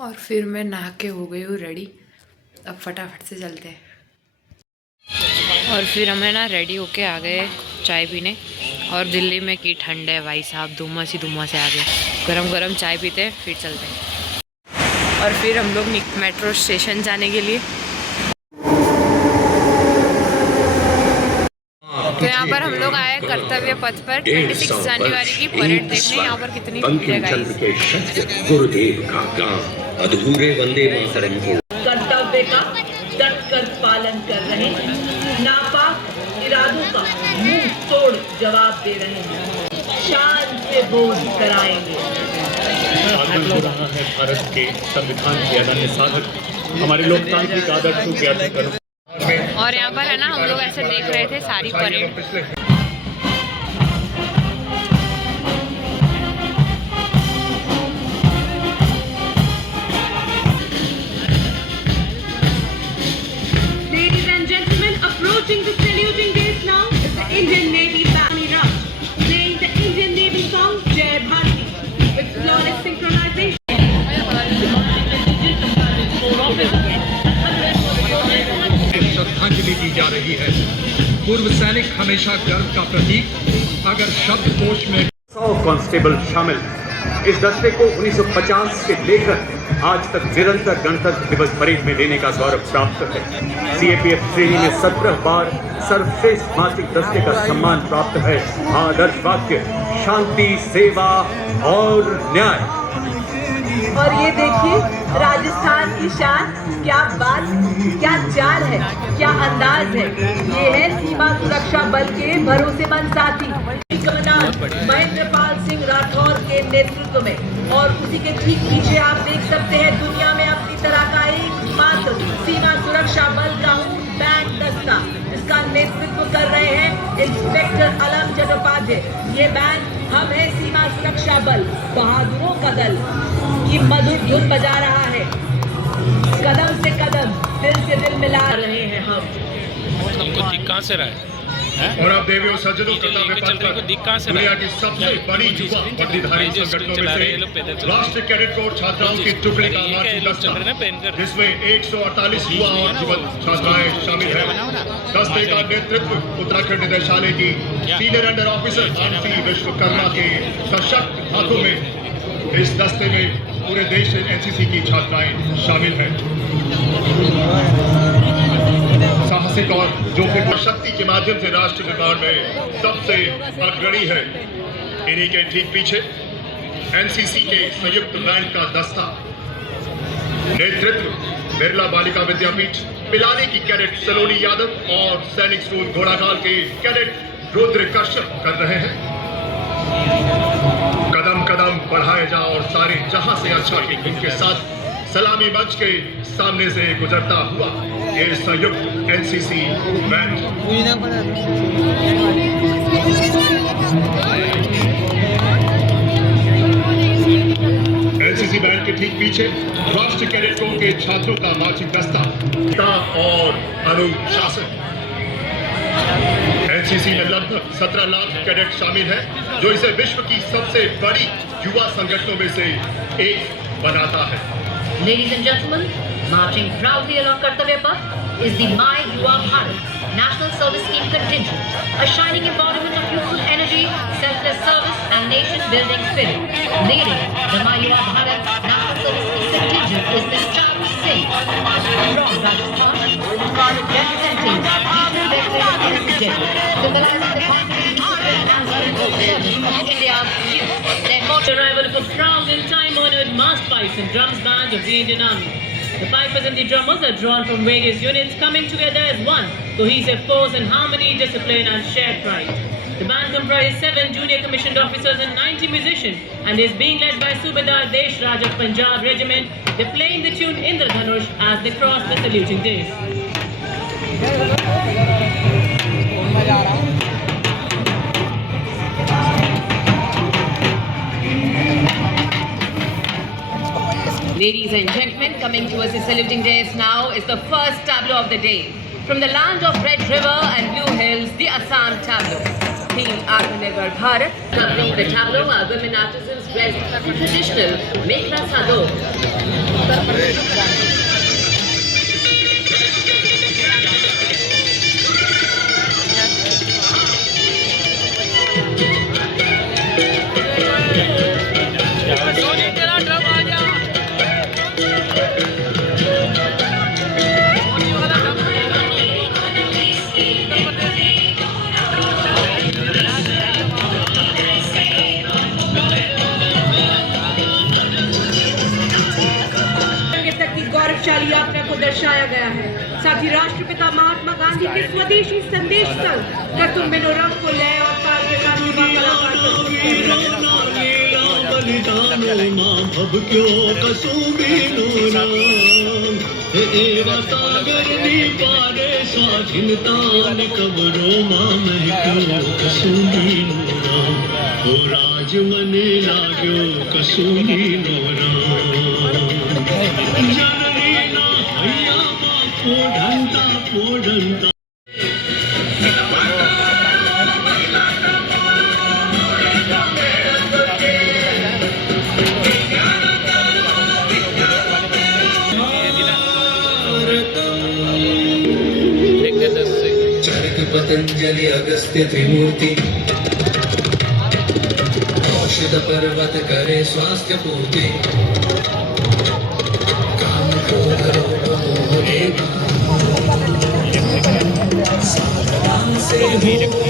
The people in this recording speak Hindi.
और फिर मैं नहा के हो गई हूँ रेडी। अब फटाफट से चलते हैं। और फिर हमें ना रेडी होके आ गए चाय पीने। और दिल्ली में की ठंड है भाई साहब, धुम्मस ही धुम्मस है। आगे गरम गरम चाय पीते हैं फिर चलते हैं। और फिर हम लोग मेट्रो स्टेशन जाने के लिए। तो यहाँ पर हम लोग आए कर्तव्य पथ पर 26 जनवरी की परेड देखने। यहाँ पर कितनी भीड़ है गाइस। गुरुदेव का काम अधूरे वंदे मातरम को कर्तव्य का डटकर पालन कर रहे हैं, नापाक इरादों का मुंह तोड़ जवाब दे रहे हैं, शान से बोध कराएंगे। आगमन हो रहा है भारत के संविधान के अनन्य साधक, हमारे लोकतांत्रिक आदर्शों के अधिकरण। और यहाँ पर है ना हम लोग ऐसे देख रहे थे सारी parade. Ladies and gentlemen, approaching the saluting gate now is the Indian Navy Band playing the Indian Navy song Jai Bharati with flawless synchronization. श्रद्धांजलि दी जा रही है। पूर्व सैनिक हमेशा गर्व का प्रतीक। अगर शब्दकोश में 100 कांस्टेबल शामिल, इस दस्ते को 1950 से लेकर आज तक निरंतर गणतंत्र दिवस परेड में लेने का गौरव प्राप्त है। सीएपीएफ श्रेणी में 17 बार सर्वश्रेष्ठ मासिक दस्ते का सम्मान प्राप्त है। आदर्श वाक्य शांति, सेवा और न्याय। और ये देखिए राजस्थान की शान, क्या बात, क्या चाल है, क्या अंदाज है। ये है सीमा सुरक्षा बल के भरोसेमंद साथी कमांडर महेंद्रपाल सिंह राठौर के नेतृत्व में। और उसी के ठीक पीछे आप देख सकते हैं दुनिया में अपनी तरह का एकमात्र सीमा सुरक्षा बल का बैंड दस्ता, जिसका नेतृत्व कर रहे हैं इंस्पेक्टर अलम चट्टोपाध्याय। ये बैंड हम है सीमा सुरक्षा बल, बहादुरों का दल की मधुर धुन बजा रहा है। कदम से कदम, दिल से दिल मिला रहे हैं हम। हमको दिख कहाँ से रहा है? और अब देवियों सज्जनों दुनिया की सबसे बड़ी युवा वर्दीधारी संगठनों में से राष्ट्रीय कैडेट कोर छात्राओं की टुकड़ी का मार्चिंग दस्ता, जिसमें 148 युवा और युवक छात्राएं शामिल हैं। दस्ते का नेतृत्व उत्तराखंड निदेशालय की senior under officer Mansi Vishwakarma के सशक्त हाथों में। इस दस्ते में पूरे देश से एनसीसी की छात्राएं शामिल हैं। साहसिक और जोखिम शक्ति के माध्यम से राष्ट्र निर्माण में सबसे अग्रणी है। इन्हीं के ठीक पीछे एनसीसी के संयुक्त बैंड का दस्ता, नेतृत्व बिरला बालिका विद्यापीठ पिलानी की कैडेट सलोनी यादव और सैनिक स्कूल घोड़ाखाल के कैडेट रुद्र कश्यप कर रहे हैं। कदम कदम बढ़ाए जा और सारे जहां से अच्छा की इनके साथ सलामी मंच के सामने से गुजरता हुआ ये संयुक्त एनसीसी बैंड। एनसीसी बैंड के ठीक पीछे राष्ट्रीय कैडेट कोर के छात्रों का मार्चिंग दस्ता और अनुशासन। एनसीसी में लगभग 17 लाख कैडेट शामिल हैं, जो इसे विश्व की सबसे बड़ी युवा संगठनों में से एक बनाता है। Ladies and gentlemen, marching proudly along Kartavya Path is the My Yuva Bharat National Service Scheme contingent, a shining embodiment of youthful energy, selfless service and nation-building spirit. Leading the My Yuva Bharat National Service Scheme contingent is Ms. Charles Singh from Rajasthan, representing symbolizing the confidence and service of India's youth. Their motto arrival of a proud and time-honored mass pipes and drums band of the Indian Army. The pipers and the drummers are drawn from various units coming together as one cohesive force in harmony, discipline and shared pride. The band comprises 7 junior commissioned officers and 90 musicians and is being led by Subedar Desh Raj of Punjab Regiment. They're playing the tune Indradhanush as they cross the saluting days. Ladies and gentlemen, coming towards the saluting days now is the first tableau of the day. From the land of Red River and Blue Hills, the Assam tableau. Theme Atmanirbhar और Bharat covering the tableau are women artisans dressed in traditional mekhla sador. तक की गौरवशाली यात्रा को दर्शाया गया है। साथ ही राष्ट्रपिता महात्मा गांधी के स्वदेशी संदेश तक कर्तुम मिनोरम को लय और ताल के साथ युवा कलाकार प्रस्तुत चरक पतंजलि अगस्त्य त्रिमूर्ति औषध पर्वत करे स्वास्थ्य पूर्ति काम क्रोध रोग मोह साधना से हो